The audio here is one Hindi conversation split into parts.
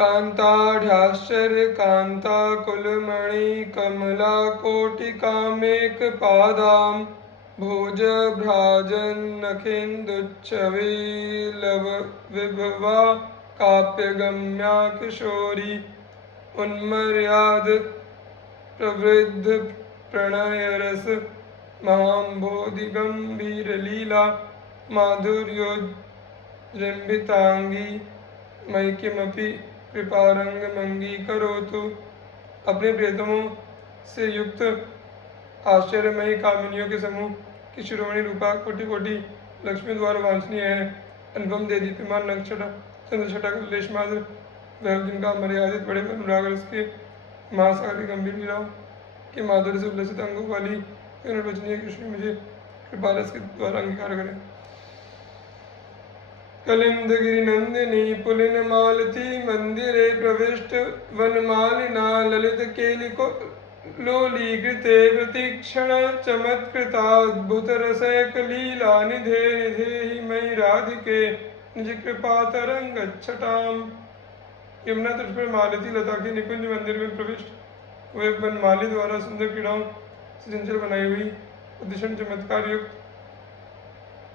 कांताढ्याश्चर्य कांताकुलमणि कमला कोटिकामेकपादां भुजभ्राजन्नखेन्दुच्छवे विभवा काव्यगम्या किशोरी उन्मर्याद प्रवृद्ध प्रणयरस महाम्भोधिगम्भीरलीला माधुर्योज्जृम्भितांगी मयि किमपि कृपारंगमंगीकरोतु। अपने प्रियतमों से युक्त आश्चर्यमयी कामिनियों के समूह की शिरोमणि रूपा कोटि कोटि लक्ष्मी द्वारा वांछनीय है। अनुपम दे दीप्यमान नक्षत्र चंद्रछटा कलेश मात्र वह जिनका मर्यादित बड़े अनुराग रस के महासागर की गंभीर लीलाओं के माधुर्य से उल्लसित अंगों वाली निर्वचनीय कृष्ण मुझे कृपा रस के द्वारा अंगीकार करें। कलिंदगिरि नंदिनी पुलिन मालती मंदिरे प्रविष्ट वनमालिना ललित केलिको लोलीकृते प्रतीक्षण चमत्कृताद्भुत रसैक लीला निधे निधेहि मयि राधिके निज कृपा तरंगच्छटाम। यमुना तट पर मालती लता के निकुंज मंदिर में प्रविष्ट वे वनमाली द्वारा सुंदर क्रीड़ाओं से चंचल बनाई हुई अतिशय चमत्कार युक्त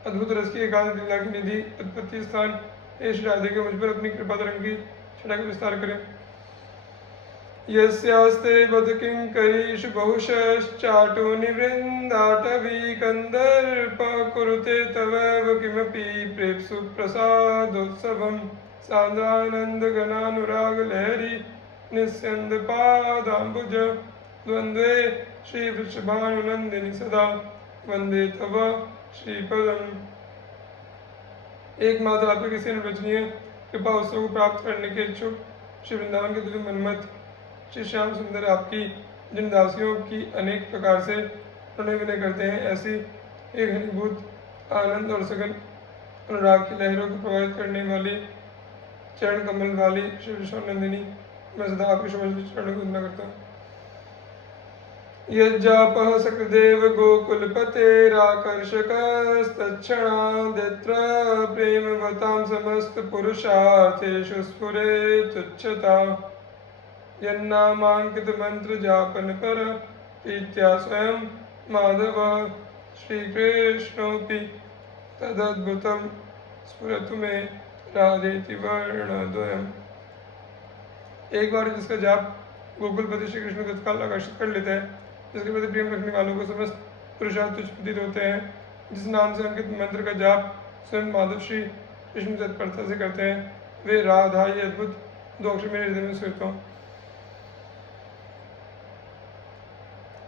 अद्भुत रस की एकांत लीला की निधि उत्पत्ति स्थान हे श्री राधे के मुझ पर अपनी कृपा तरंग की छटा का विस्तार करें। यस्यास्ते बद किंकरीषु बहुशश्चाटो निवृन्दाटवी कंदर्प कुरुते तवैव किमपि प्रेप्सु प्रसादोत्सवम् सान्द्रानंदघनानुराग लहरी निस्यन्द पादाम्बुज द्वन्द्वे श्रीवृषभानुनन्दिनि सदा वन्दे तव श्रीपदम। एकमात्र आपके किसी निर्वचनीय कृपा उत्सव को प्राप्त करने के इच्छुक श्री वृंदावन के दिव्य मनमत श्री श्याम सुंदर आपकी जिन दासियों की अनेक प्रकार से प्रणय विनय करते हैं, ऐसी एक घनीभूत आनंद और सघन अनुराग की लहरों को प्रभावित करने वाली चरण कमल वाली श्री विश्वनंदिनी मैं सदा आपकी शोभा चरणों की वंदना करता हूँ। यज्जापः सकृदेव गोकुलपतेराकर्षकस्तत्क्षणाद्यत्र प्रेमवतां समस्तपुरुषार्थेषु स्फुरेत्तुच्छता यन्नामाङ्कितमन्त्रजापनपर प्रीत्या स्वयं माधवः श्रीकृष्णोऽपि तदद्भुतं स्फुरतु मे राधेति वर्णद्वयम्। एक बार जिसका जाप गोकुलपति श्री कृष्ण तत्काल आकर्षित कर लेता है, जिसके प्रति प्रेम रखने वालों को समस्त पुरुषार्थ तुच्छ प्रतीत होते हैं, जिस नाम से अंकित मंत्र का जाप स्वयं माधव श्री कृष्ण तत्परता से करते हैं, वे राधा ये अद्भुत दो अक्षर मेरे हृदय में स्थित हों।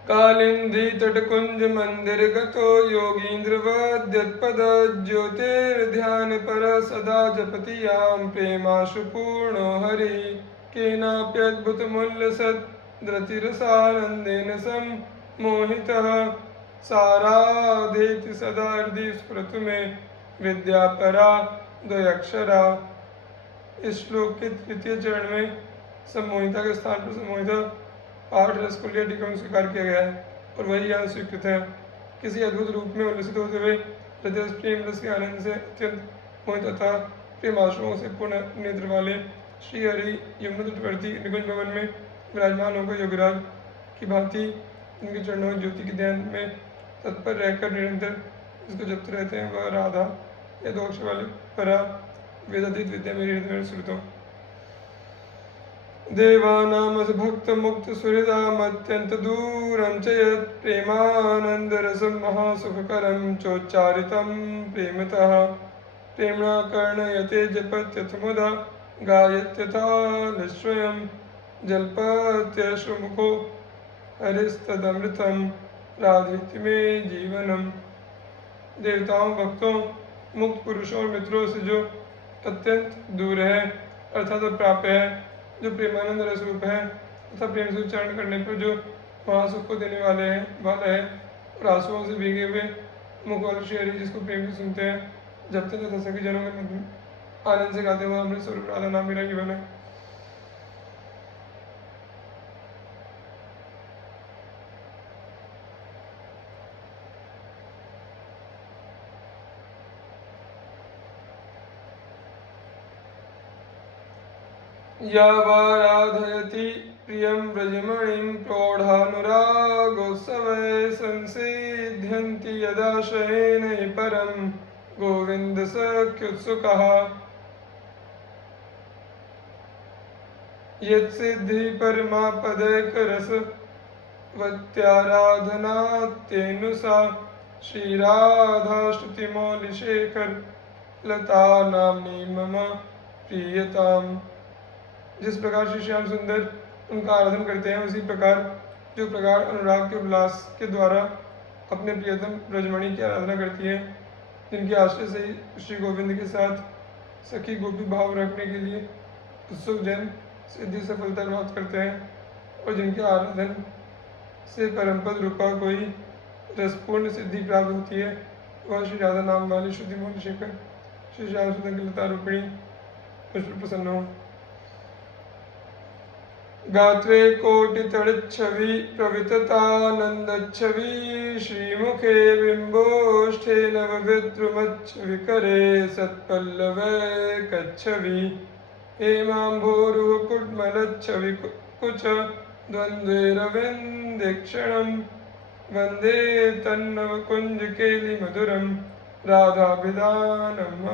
कालिंदी तटकुंज मंदिर गतो योगींद्रवद्यत्पद ज्योतिर्ध्यान पर सदा जपति याम प्रेमाशु पूर्णो हरि केनाप्यद्भुत मूल्य सद्रतिरसानंदेन सम्मोहितः साराधेति सदा हृदि स्फुरतु मे विद्यापरा द्वयक्षरा। इस श्लोक के तृतीय चरण में सम्मोहिता के स्थान पर सम्मोहिता 8 रसकुल्य टीका में स्वीकार किया गया है और वही यहाँ स्वीकृत है। किसी अद्भुत रूप में उल्लसित होते हुए हृदय प्रेम रस के आनंद से अत्यंत मोहित तथा प्रेमाश्रमों से पूर्ण नेत्र वाले श्री हरि यमुना तटवर्ती निकुंज भवन में विराजमान होकर योगराज की भांति इनके चरणों में ज्योति के ध्यान में तत्पर रहकर निरंतर जिसको जपते रहते हैं वह राधा या दो अक्षर वाले परा वेदातीत विद्या मेरे हृदय में स्फुरित हो। देवानामस भक्त मुक्त सुहृदामत्यंत दूरं च यत् प्रेमानंद रसं महासुखकरं चोच्चारितं प्रेमतः प्रेम्णा कर्णयते जपत्यथ मुदा गायत्यथा निश्चयं जल्पत्यश्रुमुखो हरिस्तदमृतं राधेति मे जीवनम। देवताओं भक्तों मुक्त पुरुषों और मित्रों से जो अत्यंत दूर है अर्थात प्राप्य है, जो प्रेमानंद रस रूप है तथा प्रेम से उच्चारण करने पर जो महासुख को देने वाला है और आंसुओं से भीगे हुए मुख वाले श्री हरि जिसको प्रेम से सुनते हैं जपते तथा सभी जनों के आनंद से गाते हुए अमृत स्वरूप राधा नाम मेरा जीवन है। यावाराधयति प्रियं व्रजमणिं प्रौढानुरागोत्सवे संसिध्यन्ति यदाशयेन हि परं गोविन्दसख्युत्सुकः यत्सिद्धि परमापदैकरसवत्याराधनात्येनुसा श्रीराधास्तुतिमौलिशेखर लता नाम्नी मम प्रियताम। जिस प्रकार श्री श्याम सुंदर उनका आराधन करते हैं, उसी प्रकार जो प्रकार अनुराग के उल्लास के द्वारा अपने प्रियतम ब्रजमणि की आराधना करती है, जिनके आश्रय से ही श्री गोविंद के साथ सखी गोपी भाव रखने के लिए उत्सुक जन सिद्धि सफलता प्राप्त करते हैं, और जिनके आराधन से परमपद रूपा कोई रसपूर्ण सिद्धि प्राप्त होती है, वह श्री राधा नाम वाली शुद्धि मौली शेखर श्री श्याम सुंदर की लता रूपिणी मुझ पर प्रसन्न हो। गात्रे कोटितड़च्छवि प्रविततानन्दच्छवि श्रीमुखे बिम्बोष्ठे नवविद्रुमच्छविकरे सत्पल्लवे कच्छवि हेमाम्भोरुकुड्मलच्छवि कुच द्वन्द्वैरविन्देक्षणं वन्दे तन्नवकुञ्जकेलिमधुरं राधाभिधानम्।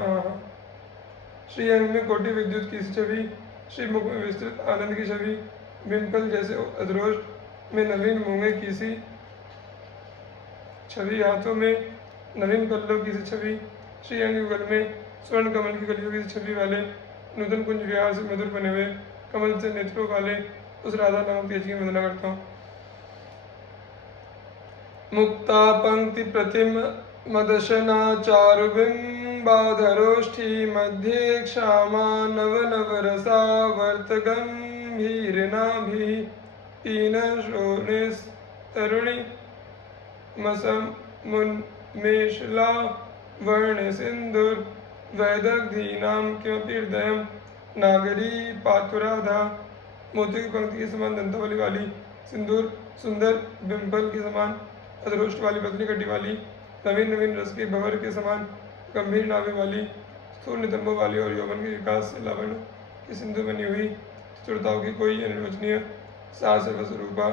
श्री अंग में कोटि विद्युत की छवि, श्री मुख में विस्तृत आनंद की छवि, बिम्पल जैसे अधरोष्ट में नवीन मूंगे की सी छवि, हाथों में नवीन पल्लव की सी छवि, श्री अंग युगल में स्वर्ण कमल की कलियों की छवि वाले नूतन कुंज विहार से मधुर बने हुए कमल से नेत्रों वाले उस राधा नामक तेज की वंदना करता हूँ। मुक्ता पंक्ति प्रतिम मदशना चारुबिंबाधरोष्ठी मध्ये क्षामा नव नव रसा वर्तगंभीरनाभि तीन श्रोणिस्तरुणि मसमुन्मेषला वर्ण सिंदूर वैदग्धीनां किमपि हृदयं नागरी पातुराधा। मोती की पंक्ति के समान दंतावली वाली, सिंदूर सुंदर बिंपल के समान अधरोष्ट वाली, पतली कटी वाली, नवीन नवीन रस के भंवर के समान गंभीर नाभि वाली, स्थूल नितंबों वाली और यौवन के विकास से लावण्य की सिंधु बनी हुई, चतुरताओं की कोई अनिर्वचनीय सार सर्वस्वरूपा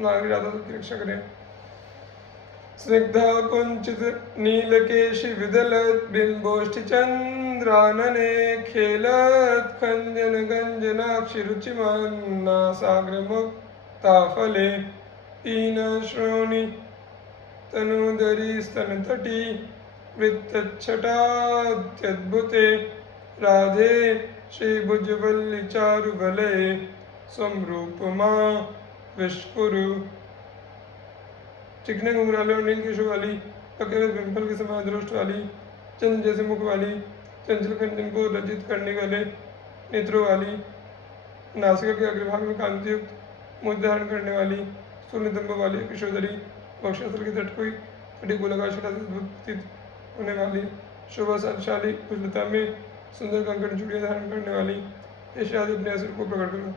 नागरी राधा की रक्षा करें। स्निग्धा कुंचित नीलकेशि विदलत बिंबोष्ठि चंद्रानने खेलत खंजन गंजनाक्षि रुचिमान नासाग्र मुक्ताफले तीन श्रोणि तनुदरी स्तनतटी वृत्तच्छटाद्यद्भुते राधे श्रीभुजवल्लि चारुबले स्वं रूपमा विस्फुरु। चिकने घुंघराले और नील केशों वाली, पके हुए पिंपल के समान अधरोष्ट वाली, चंद्र जैसे मुख वाली, चंचल खंजन को रचित करने वाले नेत्रों वाली, नासिका के अग्रभाग में कांतियुक्त मोती धारण करने वाली, स्थूल नितंबों वाली, किशोरी वक्षस्थल के तट कोई तटी गोलाकार शिला से स्थित होने वाली, शोभाशाली उजलता में सुंदर कंकड़ चूड़ियां धारण करने वाली, ऐसे आदि अपने असर को प्रकट करो।